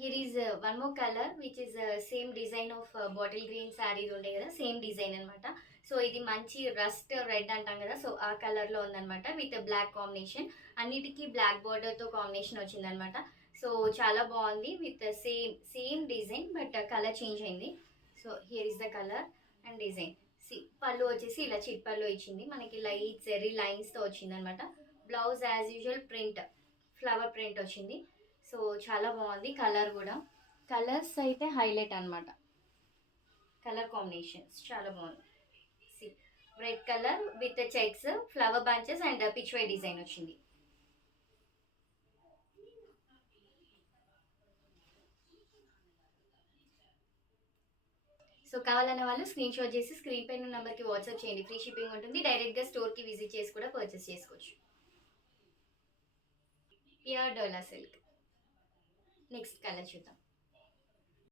Here is one more colour which is same design of bottle green sari ఉండే కదా, same design అనమాట. So ఇది మంచి రస్ట్ రెడ్ అంటాం కదా, సో ఆ కలర్లో ఉందన్నమాట విత్ బ్లాక్ కాంబినేషన్. అన్నిటికీ బ్లాక్ బార్డర్తో కాంబినేషన్ వచ్చిందనమాట. సో చాలా బాగుంది with same same design but colour change అయింది. So here is the colour and design. పళ్ళు వచ్చేసి ఇలా చిట్ పళ్ళు ఇచ్చింది మనకి, లైట్ జెరీ లైన్స్తో వచ్చింది అనమాట. Blouse as usual print, flower print వచ్చింది. సో చాలా బాగుంది కలర్ కూడా. కలర్స్ అయితే హైలైట్ అనమాట, కలర్ కాంబినేషన్స్ చాలా బాగుంది. C red colour with checks, flower bunches and Pichwai design వచ్చింది. సో కావాలన్న వాళ్ళు స్క్రీన్ షాట్ చేసి స్క్రీన్ పైన నెంబర్కి వాట్సాప్ చేయండి. ఫ్రీ షిప్పింగ్ ఉంటుంది. డైరెక్ట్గా స్టోర్కి విజిట్ చేసి కూడా పర్చేస్ చేసుకోవచ్చు. ప్యూర్ డోలా సిల్క్. నెక్స్ట్ కలర్ చూద్దాం.